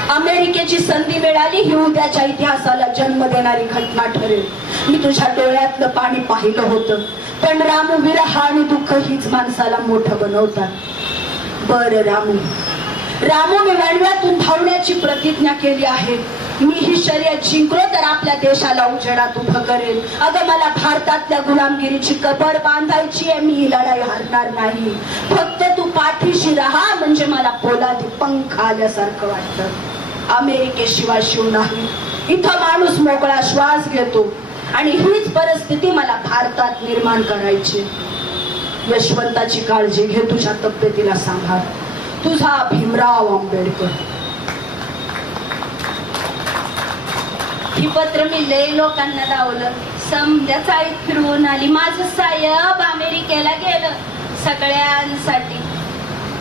अमेरिकेची संधी मिळाली ही उद्याच्या इतिहासाला जन्म देणारी घटना ठरेल. मी तुझ्या डोळ्यातलं पाणी पाहिलं होतं, पण रामू, विरह आणि दुःख हीच माणसाला मोठं बनवतात. बरं रामू, मी मांडव्यातून धावण्याची प्रतिज्ञा केली आहे. मी ही शर्यत जिंकलो तर आपल्या देशाला उजेडात उभं करेल. अगं, मला भारतातल्या गुलामगिरीची कबर बांधायची आहे. मी ही लढाई हारणार नाही. फक्त तू पाठीशी राहा, म्हणजे मला पोलादी पंख आल्यासारखं वाटतं. अमेरिकेशिवाय शिव नाही. इथं माणूस मोकळा श्वास घेतो आणि हीच परिस्थिती मला भारतात निर्माण करायची. यशवंताची काळजी घे, तुझ्या तब्येतीला सांभाळ. तुझा भीमराव आंबेडकर. ही पत्र मी लय लोकांना लावलं. समध्या चाळीत फिरवून आली. माझं साहेब अमेरिकेला गेलं सगळ्यांसाठी.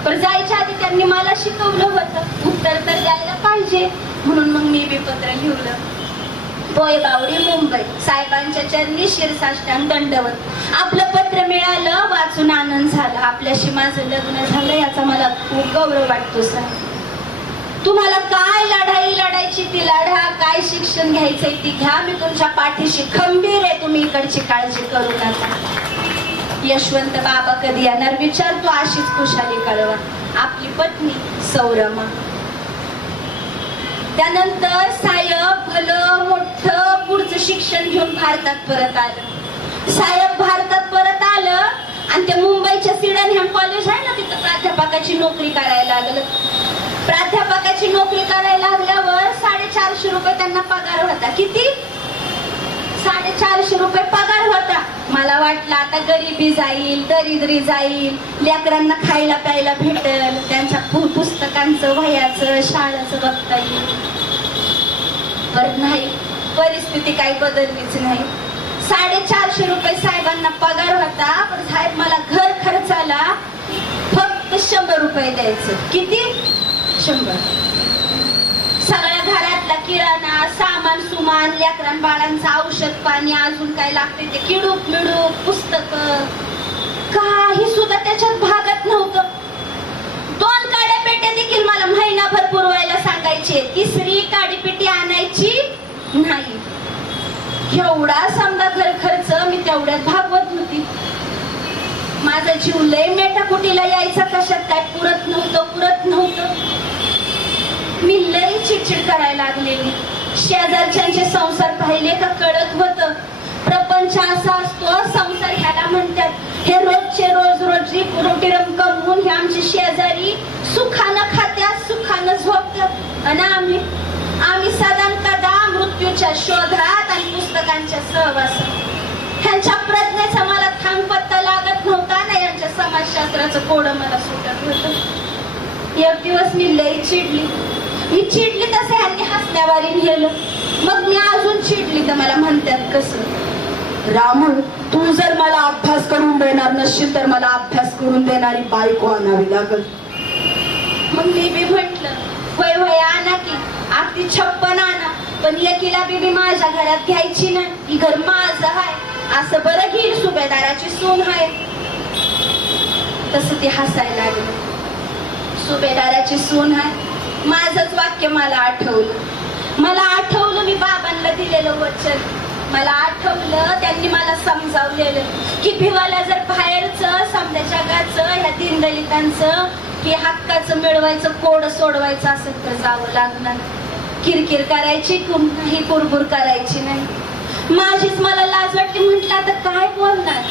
पण जायच्या आधी त्यांनी मला शिकवलं होतं, उत्तर तर द्यायला पाहिजे, म्हणून मग मी बी पत्र लिहिलं. बोयबावडी, मुंबई. साहेबांच्या चरणी शिरसाष्टांग दंडवत. आपलं पत्र मिळालं, वाचून आनंद झाला. आपल्याशी माझं लग्न झालं याचा मला खूप गौरव वाटतो. साहेब, तुम्हाला काय लढाई लढायची ती लढा, काय शिक्षण घ्यायचंय ती घ्या. मी तुमच्या पाठीशी खंबीर आहे. तुम्ही इकडची काळजी करू नका. यशवंत बाबा कधी येणार विचारतो, अशीच खुशाली कळवा. आपली पत्नी सौरमा. त्यानंतर साहेब भलं मोठं पुढचं शिक्षण घेऊन भारतात परत आलं. साहेब भारतात परत आलं आणि ते मुंबईच्या सिडनहॅम कॉलेज आहे ना, तिथं प्राध्यापकाची नोकरी करायला लागलं. प्राध्यापकाची नोकरी करायला लागल्यावर 450 रुपये त्यांना पगार होता. किती? 450 रुपये पगार होता. मला वाटलं आता गरिबी जाईल, दरिद्री जाईल, लेकरांना खायला प्यायला भेटल, त्यांच्या पुस्तकांचं, वह्याचं, शाळेचं बघता येईल. पण नाही, परिस्थिती काही बदललीच नाही. 450 रुपये साहेबांना पगार होता, पण साहेब मला घर खर्चाला फक्त 100 रुपये द्यायचं. किती? 100. सगळ्या घरातला किराणा, सामान सुमान, लेकरां बाळांचं औषध पाणी, अजून काय लागते ते किडूक मिडूक, पुस्तक, काही सुद्धा त्याच्यात भागत नव्हतं. 2 काड्यापेट्या देखील मला महिनाभर पुरवायला सांगायचे. 3री काडीपेटी आणायची नाही. एवढा समजा घर खर्च मी तेवढ्यात भागवत होती. माझा जीव लय मेटाकुटीला यायचा. कशात काय पुरत नव्हतं. मी लय चिडचिड करायला लागलेली. शेजारच्यांचे संसार पाहिले का कळत होतं. प्रपंच असा असतो, संसार ह्याला म्हणतात. हे रोजचे रोज रोटीरम कमवून हे आमचे शेजारी सुखानं खात्यात, सुखानं झोपतात, आणि आम्ही सदा कदा मृत्यूच्या शोधात आणि पुस्तकांच्या सहवासात. ह्यांच्या प्रज्ञेचा मला थांग पत्ता लागत नव्हता ना, यांच्या समाजशास्त्राचं कोडं मला सुटत होतं. एक दिवस मी लई चिडली तसं ह्यांनी हसण्यावारी नेलं. मग मी अजून चिडली तर मला म्हणतात कसं, रामू, तू जर मला अभ्यास करून देणार नसशील तर मला अभ्यास करून देणारी बायको आणावी लागल. मग मी बी म्हटलं होय होय आणा की, अगदी 56 आणा, पण एकीला बी माझ्या घरात घ्यायची नाही, ही घर माझं आहे. असं बरं घेईल, सुभेदाराची सून आहे. तसं ते हसायला लागलं. सुभेदाराची सून आहे, माझंच वाक्य मला आठवलं मी बाबांना दिलेलं वचन. मला आठवलं त्यांनी मला समजावलेलं की भिवाला जर बाहेरचं समजा जगाचं ह्या दीनदलितांचं की हक्काचं मिळवायचं कोड सोडवायचं असेल तर जावं लागणार. किरकिर करायची, काही कुरबुर करायची नाही. माझीच मला लाज वाटते. म्हटलं आता काय बोलणार.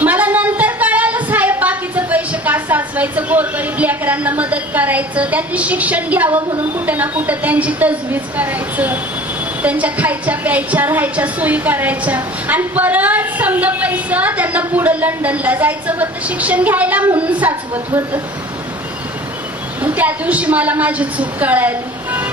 मला नंतर कळालं साहेब बाकीचं पैसे का साचवायचं, गोरगरीब लेकरांना मदत करायचं, त्यांनी शिक्षण घ्यावं म्हणून कुठं ना कुठं त्यांची तजवीज करायचं, त्यांच्या खायच्या प्यायच्या राहायच्या सोयी करायच्या, आणि परत समजा पैसा त्यांना पुढं लंडनला जायचं होतं शिक्षण घ्यायला म्हणून साचवत होतं. त्या दिवशी मला माझी चूक कळाली.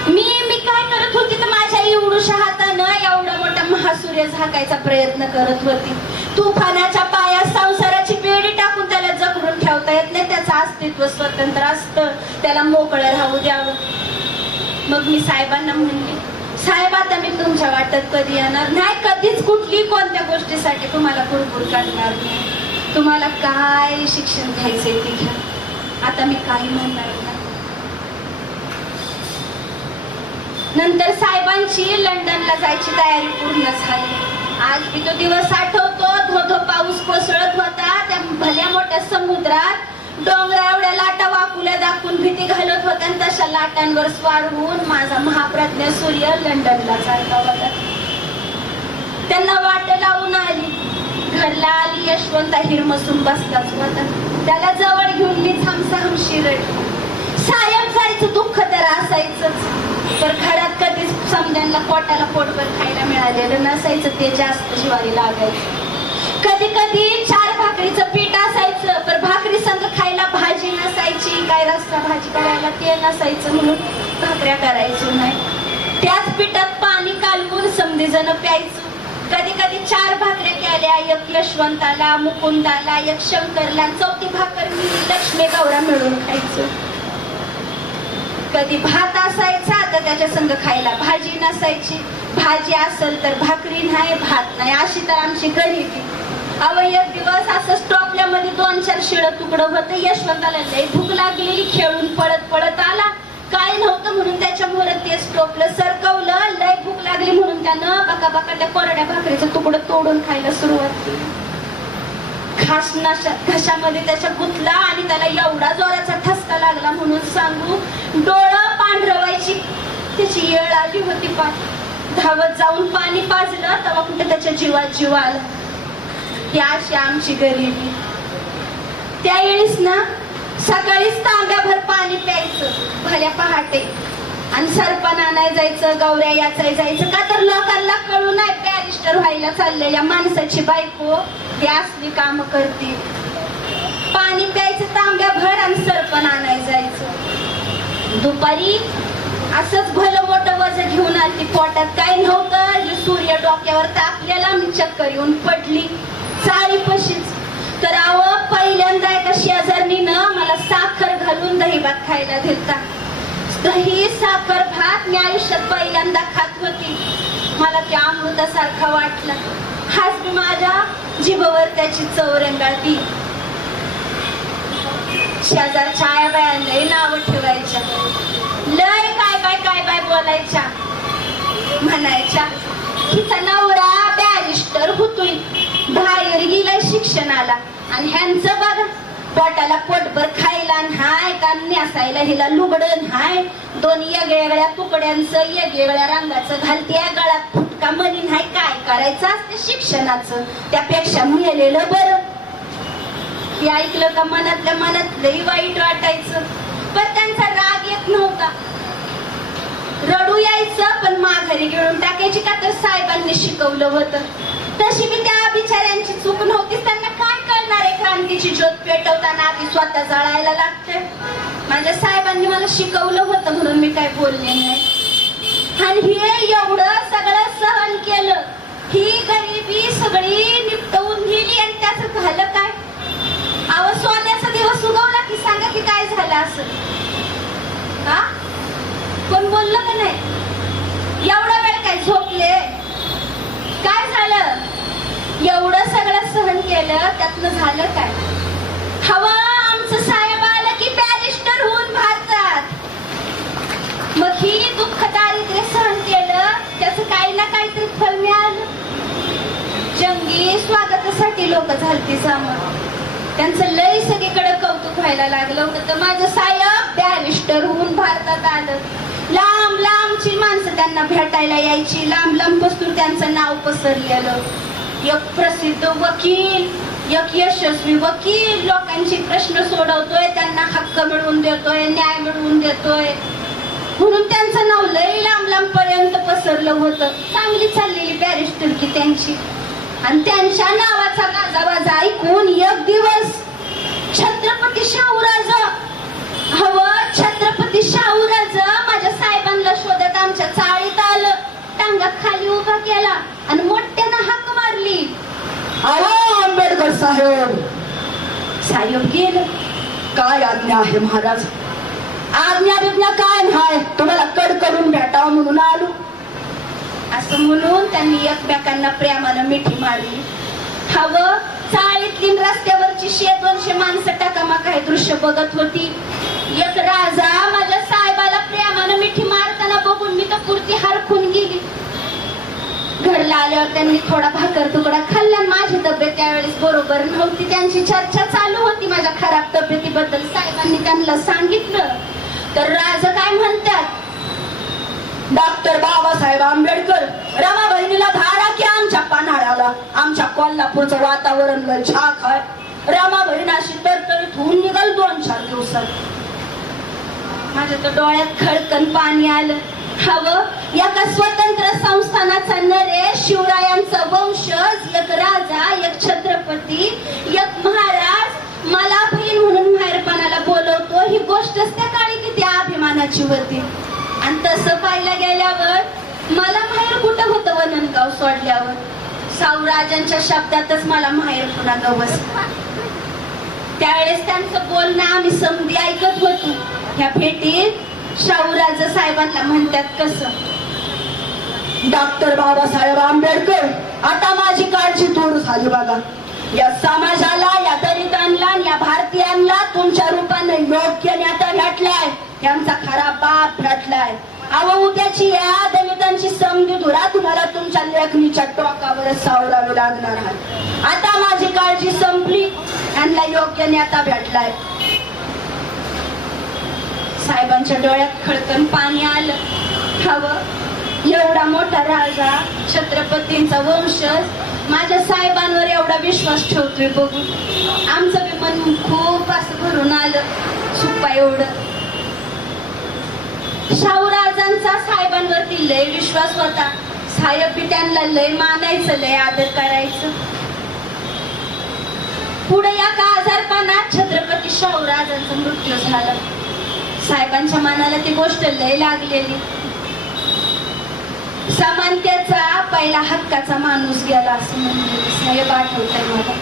मी काय करत होती तर माझ्या एवढ्याशा हातानं एवढा मोठा महासूर्य झाकायचा प्रयत्न करत होती. तुफानाच्या पायात संसाराची बेडी टाकून त्याला जखडून ठेवता येत नाही. त्याचं अस्तित्व स्वतंत्र असतं, त्याला मोकळं राहू द्यावं. मग मी साहेबांना म्हणले, साहेब आता मी तुमच्या वाटत कधी येणार नाही, कधीच कुठली कोणत्या गोष्टीसाठी तुम्हाला कुरकुर करणार नाही. तुम्हाला काय शिक्षण घ्यायचंय ते घ्या, आता मी काही म्हणणार नाही. नंतर साहेबांची लंडनला जायची तयारी पूर्ण झाली. आज मी तो दिवस आठवतो. धो पाऊस कोसळत होता. त्या भल्या मोठ्या समुद्रात डोंगरा एवढ्या लाटा वाकुल्या दाखवून भीती घालत होत्या, आणि तशा लाटांवर स्वार होऊन माझा महाप्रज्ञ सूर्य लंडनला चालला होता. त्यांना वाट लावून आली. घरला आली, यशवंत हिरमसून बसलाच होता. त्याला जवळ घेऊन मी हमसाहमशी रडली. साहेब जायचं दुःख तर असायचंच, तर घरात कधीच समजांना पोटाला पोटभर खायला मिळालेलं नसायचं, ते जास्त जिवारी लागायचं. कधी कधी 4 भाकरीचं पीठ असायचं, तर भाकरी संग खायला भाजी नसायची, काय रस्सा भाजी करायला ते नसायचं म्हणून भाकऱ्या करायचो नाही. त्याच पिठात पाणी कालवून समधीजण प्यायचं. कधी कधी 4 भाकऱ्या केल्या, एक यशवंताला, मुकुंदाला, एक शंकरला, 4थी भाकर मी लक्ष्मी गौरा मिळून खायचं. कधी भात असायचा तर त्याच्या संग खायला भाजी नसायची, भाजी असेल तर भाकरी नाही, भात नाही, अशी तर आमची गरिबी. एक दिवस असं स्टॉपल्यामध्ये 2-4 शिळं तुकडं होतं. यशवंताला लय भूक लागलेली, खेळून पळत आला. काय नव्हतं म्हणून त्याच्यामुळे ते स्टॉपलं सरकवलं. लय भूक लागली म्हणून त्यानं बका त्या कोरड्या भाकरीचं तुकडं तोडून खायला सुरुवात केली. घशामध्ये त्याच्या गुंतला आणि त्याला एवढा जोराचा ठसका लागला म्हणून सांगू, डोळं पांढरवायची त्याची येळ आली होती. धावत जाऊन पाणी पाजलं तेव्हा कुठे त्याच्या जीवात जीव आला. ही अशी आमची गरिबी. त्यावेळेस ना सकाळीच तांब्याभर पाणी प्यायचं भल्या पहाटे, आणि सरपण आणाय जायचं, गौऱ्या याचाय जायचं. का तर लोकांना कळू नाही बॅरिस्टर व्हायला चाललेल्या माणसाची बायको हे असली काम करते. पाणी प्यायचं तांब्याभर आणि सरपण आणाय जायचं. दुपारी असंच भलं मोठं वजन घेऊन आली. पोटात काय नव्हतं, सूर्य डोक्यावर तापलेला, मी चक्कर येऊन पडली चारी पशीच. तर पहिल्यांदा एका शेजारणीनं मला साखर घालून दही भात खायला दिलता. दही साखर भात मी आयुष्यात पहिल्यांदा खात होती. मला त्या अमृतासारखा वाटला. हाच मी माझ्या जिभेवर त्याची चव रेंगाळती. शेजारच्या आया बायांनाही नावं ठेवायच्या, लय काय बाय बोलायच्या. म्हणायच्या हिचा नवरा बॅरिस्टर होतोय, बाहेर गेलाय शिक्षणाला, आणि ह्यांचं बघा पोटाला पोटभर खायला हाय का नेसायला हिला लुगडं हाय, दोन वेगवेगळ्या तुकड्यांचं वेगवेगळ्या रंगाचं घालते, गळ्यात फुटका मनी नाही, काय करायचं असते शिक्षणाचं, त्यापेक्षा मिळालेलं बरं. हे ऐकलं का मनातल्या मनात लई वाईट वाटायचं, पण त्यांचा राग येत नव्हता. रडू यायचं पण माघारी गिळून टाकायची, का तर साहेबांनी शिकवलं होतं. तशी मी त्या बिचाऱ्यांची चूक नव्हती, त्यांना काय कळणार आहे क्रांतीची ज्योत पेटवताना आधी स्वतः जळायला लागते. माझ्या साहेबांनी मला शिकवलं होतं म्हणून मी काय बोलले नाही. आणि हे एवढं सगळं सहन केलं, ही गरिबी सगळी निपटवून गेली आणि त्याचं झालं काय? अहो सोन्याचा दिवस उगवला की सांगा की काय झालं असं? हा, कोण बोललं का नाही? एवढा वेळ काय झोपले? काय झालं? एवढं सगळं सहन केलं, त्यातनं झालं काय? हवा आमचं साहेब आलं की बॅरिस्टर होऊन भारतात. मग ही दुःख दारिद्र्य सहन केलं, त्याचं काही ना काहीतरी फळ मिळालं. जंगी स्वागतासाठी लोक झालती समोर, त्यांचं लय सगळीकडे कौतुक व्हायला लागलं होतं. माझं साहेब बॅरिस्टर होऊन भारतात आलं. लांब लांबची माणसं त्यांना भेटायला यायची, लांब लांब पासून त्यांचं नाव पसरलेलं. एक प्रसिद्ध वकील, एक यशस्वी वकील, लोकांचे प्रश्न सोडवतोय, त्यांना हक्क मिळवून देतोय, न्याय मिळवून देतोय, म्हणून त्यांचं नाव लय लांब लांब पर्यंत पसरलं होतं. चांगली चाललेली बॅरिस्टर की त्यांची. आणि त्यांच्या नावाचा गाजावाजा ऐकून एक दिवस छत्रपती शाहूराज, हवं छत्रपती शाहूराज माझ्या साहेबांना शोधत आमच्या चाळीत आलं, टांगा खाली उभा केला आणि मोठ्यानं हाक मारली, अहो आंबेडकर साहेब. साहेब गेलं. काय आज्ञा आहे महाराज? आज्ञा बिज्ञा काय नाही, तुम्हाला कडकडून भेटावं म्हणून आलो. असं म्हणून त्यांनी एकमेकांना प्रेमानं मिठी मारली. हवं चाळीतली रस्त्यावरची 100-200 माणसं टाकामाका हे दृश्य बघत होती. एक राजा माझ्या साहेबाला प्रेमानं मिठी मारताना बघून मी तर पुरती हरखून गेली. घरला आल्यावर त्यांनी थोडा भाकर तुकडा खाल्ला. माझी तब्येत त्यावेळेस बरोबर नव्हती. त्यांची चर्चा चालू होती माझ्या खराब तब्येतीबद्दल. साहेबांनी त्यांना सांगितलं तर राजा काय म्हणतात, डॉक्टर बाबासाहेब आंबेडकर रमा बहिणीला धारा की आमच्या पन्हाळ्याला. आमच्या कोल्हापूरचं वातावरण लय झाक आहे. रमा बहीण अशी तरतरीत होऊन निघाल 2-4 दिवसात. माझ्या तर डोळ्यात खळकन पाणी आलं. हवं एका स्वतंत्र संस्थानाचा नरेश, शिवरायांचा वंशज, एक राजा, एक छत्रपती, एक महाराज मला बहीण म्हणून माहेरपणाला बोलवतो. ही गोष्टच त्या काळी किती अभिमानाची होती. आणि तसं पाहायला गेल्यावर मला माहेर कुठं होतं? वननगाव सोडल्यावर सावराजांच्या शब्दातच मला माहेर पुन्हा गवस. त्यावेळेस त्यांचं बोलणं आम्ही समधी ऐकत होतो. ह्या भेटीत शाहूराज साहेबांना म्हणतात कसं, डॉक्टर बाबासाहेब आंबेडकर आता माझी काळजी दूर झाली बघा. या समाजाला, या दलितांना, या भारतीयांना तुमच्या रूपाने योग्य नेता भेटलाय, यांचा खरा बाप भेटलाय. अहो उद्याची या दलितांची समधी धुरा तुम्हाला तुमच्या लेखणीच्या टोकावर सावरावी लागणार आहे. आता माझी काळजी संपली, यांना योग्य नेता भेटलाय. साहेबांच्या डोळ्यात खळकन पाणी आलं. हवं एवढा मोठा राजा, छत्रपतींचा वंशज माझ्या साहेबांवर एवढा विश्वास ठेवतोय बघून आमचं बी मन खूप असं भरून आलं. सुप्पा एवढं. शाहूराजांचा साहेबांवरती लय विश्वास होता. साहेब बी त्यांना लय मानायचं, लय आदर करायचं. पुढे या का आजारपणात छत्रपती शाहूराजांचा मृत्यू झाला. साहेबांच्या मनाला ती गोष्ट लय लागलेली. समानतेचा पहिला हक्काचा माणूस गेला असं म्हणले साहेब आठवतंय मला.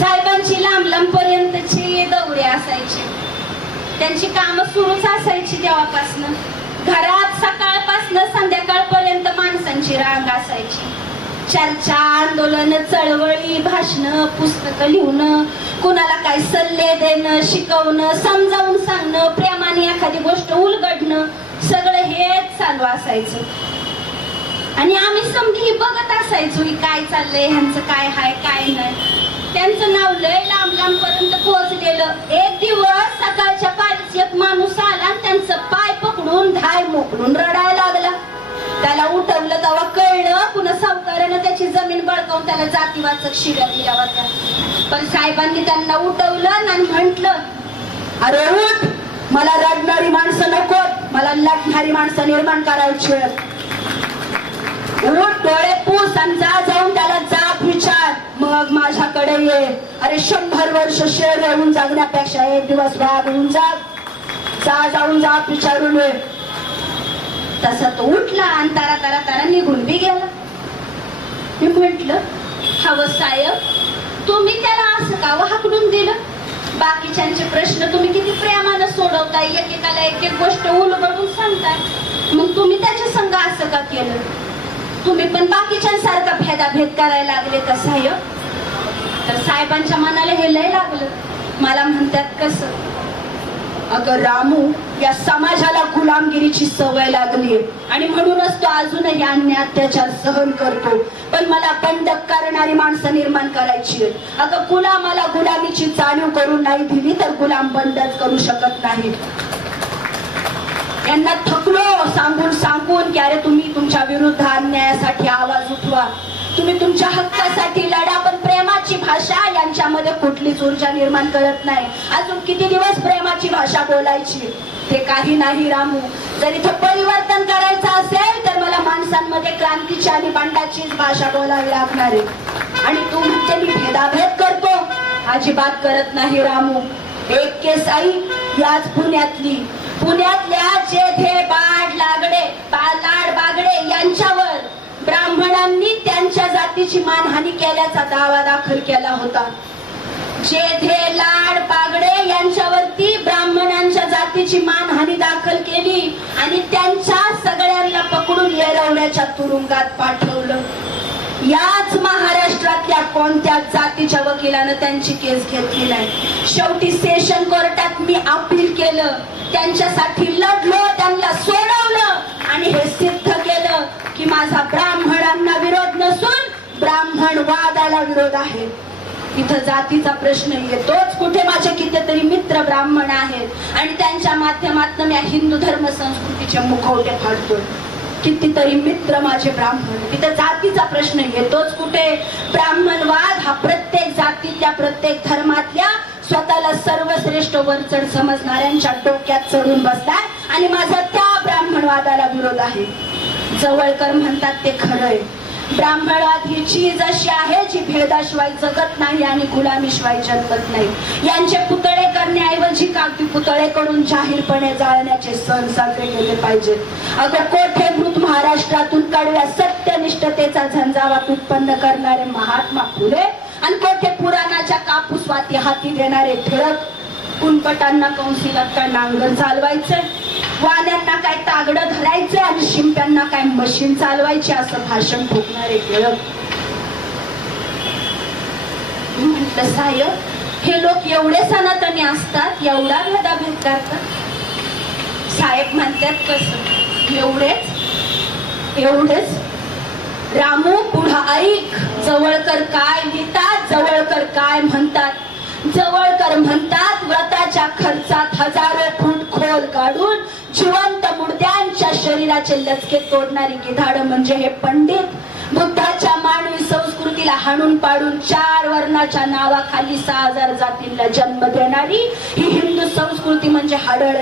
साहेबांची लांब लांब पर्यंतची दौरे असायची. त्यांची कामं सुरूच असायची तेव्हापासनं. घरात सकाळपासनं संध्याकाळपर्यंत माणसांची रांग असायची. चर्चा, आंदोलन, चळवळी, भाषणं, पुस्तकं लिहणं, कुणाला काय सल्ले देणं, शिकवणं, समजावून सांगणं, प्रेमाने एखादी गोष्ट उलगडणं, सगळं हेच चालू असायचं. आणि आम्ही समधी बघत असायचो ही काय चाललंय, ह्यांचं काय हाय काय नाही. त्यांचं नाव लय लांब लांब पर्यंत पोहोचलेलं. एक दिवस सकाळच्या पारीच एक माणूस आला आणि त्यांचं पाय पकडून धाय मोकळून रडायला लागला. त्याला उठवलं तेव्हा कळलं पुन्हा सावकारानं त्याची जमीन बळकावून त्याला जातीवाचक शिव्या दिल्या होत्या. पण साहेबांनी त्यांना उठवलं आणि म्हंटल, अरे उठ, मला रडणारी माणसं नको, मला लढणारी माणसं निर्माण करायची आहेत. उठ, डोळे पुस आणि जा जाऊन त्याला जाब विचार, मग माझ्याकडे ये. अरे 100 वर्ष शेर होऊन जगण्यापेक्षा एक दिवस वाघ होऊन जा जाऊन जाब विचारून ये. तसा तो उठला आणि तारा तारा तारा निघून बी गेला. मी म्हंटल, हवं साहेब तुम्ही त्याला असं का हाकलून दिलं? बाकीच्यांचे प्रश्न तुम्ही किती प्रेमानं सोडवताय, एकेकाला एक एक गोष्ट उलगडून सांगताय, मग तुम्ही त्याच्या संग असं का केलं? तुम्ही पण बाकीच्यांसारखा भेदाभेद करायला लागले का साहेब? तर साहेबांच्या मनाला हे लय लागलं. मला म्हणतात कसं, अगं रामू, या समाजाला गुलामगिरीची सवय लागली आणि म्हणूनच तो अजूनही अन्याय अत्याचार सहन करतो. पण मला बंधक करणारी माणसं निर्माण करायची आहेत. अगं गुलामाला गुलामीची जाणीव करून नाही दिली तर गुलाम बंदच करू शकत नाही. यांना थकलो सांगून सांगून की अरे तुम्ही तुमच्या विरुद्ध अन्यायासाठी आवाज उठवा, तुम्ही तुमच्या हक्कासाठी लढा, पण प्रेमाची भाषा यांच्यामध्ये कुठलीच ऊर्जा निर्माण करत नाही. अजून किती दिवस प्रेमाची भाषा बोलायची? ते काही नाही रामू, जर इथं परिवर्तन करायचं असेल तर मला माणसांमध्ये क्रांतीची आणि बंडाचीच भाषा बोलावी लागणार आहे. आणि तू म्हणते मी भेदाभेद करतो, अजिबात करत नाही रामू. एक केस आई याच पुण्यातल्या जेधे लाड बागडे यांच्यावर ब्राह्मणांनी त्यांच्या जातीची मानहानी केल्याचा दावा दाखल केला होता. जेधे लाड बागडे यांच्यावरती ब्राह्मणांच्या जातीची मानहानी दाखल केली आणि त्यांच्या सगळ्यांना पकडून येरवण्याच्या तुरुंगात पाठवलं. याच महाराष्ट्रातल्या कोणत्या जातीच्या वकिलानं त्यांची केस घेतली नाही. शेवटी सेशन कोर्टात मी अपील केलं, त्यांच्यासाठी लढलो, त्यांना सोडवलं आणि हे सिद्ध केलं की माझा ब्राह्मणांना विरोध नसून ब्राह्मणवादाला विरोध आहे. इथं जातीचा प्रश्न येतोच कुठे. माझे कितीतरी मित्र ब्राह्मण आहेत आणि त्यांच्या माध्यमातून मी हिंदू धर्म संस्कृतीचे मुखवटे फाडतोय. कितीतरी मित्र माझे ब्राह्मण, तिथं जातीचा प्रश्न येतोच कुठे. ब्राह्मणवाद हा प्रत्येक जातीतल्या प्रत्येक धर्मातल्या स्वतःला सर्वश्रेष्ठ वरचढ समजणाऱ्यांच्या डोक्यात चढून बसलाय आणि माझा त्या ब्राह्मणवादाला विरोध आहे. जवळकर म्हणतात ते खरंय, ब्राह्मणवाद ही चीज अशी आहे जी भेदाशिवाय जगत नाही आणि गुलामीशिवाय जन्मत नाही. यांचे पुतळे करण्याऐवजी कागदी पुतळे करून जाहीरपणे जाळण्याचे सण साजरे केले पाहिजेत. अगं कोठे मृत महाराष्ट्रातून कडव्या सत्यनिष्ठतेचा झंझावात उत्पन्न करणारे महात्मा फुले आणि कोठे पुराणाच्या कापूसवाती हाती देणारे टिळक. कुणपटांना कौन्सिलात काय नांगर चालवायचंय, वाण्यांना काय तागडं धरायचं आणि शिंप्यांना काय मशीन चालवायची असं भाषण ठोकणारे टिळक. म्हटलं साहेब, हे लोक एवढे सनातनी असतात, एवढा भेदाभेद करतात? साहेब म्हणतात कसं, एवढेच रामू पुढं ऐक. जवळकर काय लिहितात, जवळकर काय म्हणतात. जवळकर म्हणतात, व्रताच्या खर्चात 1000 फूट खोल काढून जिवंत मुर्द्यांच्या शरीराचे लचके तोडणारी गिधाड म्हणजे हे पंडित. बुद्धाच्या मानवी संस्कृतीला हाणून पाडून 4 वर्णाच्या नावाखाली 6000 जातींना जन्म देणारी ही हिंदू संस्कृती म्हणजे हडळ.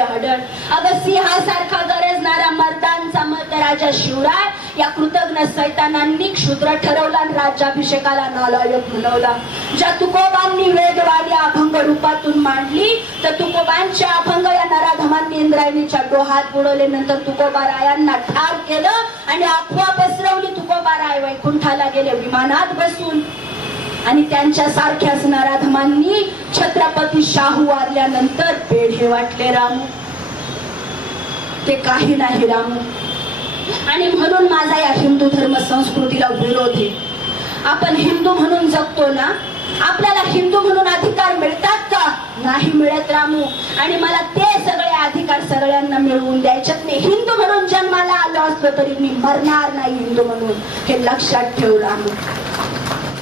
अगं सिंहासारखा गरजणारा मर्दांचा राजा शिवराय या कृतज्ञ सैतानांनी क्षुद्र ठरवला आणि राज्याभिषेकाला नालायक बनवला. ज्या तुकोबांनी वेदवादी अभंग रूपातून मांडली तर तुकोबांच्या अभंग या नराधमांनी इंद्रायणीच्या डोहात बुडवले. नंतर तुकोबारायांना ठार केलं आणि अफवा पसरवली. तुकोबाराय वैकुंठाला गेले विमानात बसून आणि त्यांच्या सारख्याच नराधमांनी छत्रपती शाहू वारल्यानंतर पेढे वाटले रामू. ते काही नाही रामू. आणि म्हणून माझा या हिंदू धर्म संस्कृतीला विरोध आहे. आपण हिंदू म्हणून जगतो ना, आपल्याला हिंदू म्हणून अधिकार मिळतात का? नाही मिळत रामू. आणि मला ते सगळे अधिकार सगळ्यांना मिळवून द्यायच्यात. मी हिंदू म्हणून जन्माला आलो असलो तरी मी मरणार नाही हिंदू म्हणून, हे लक्षात ठेव रामू.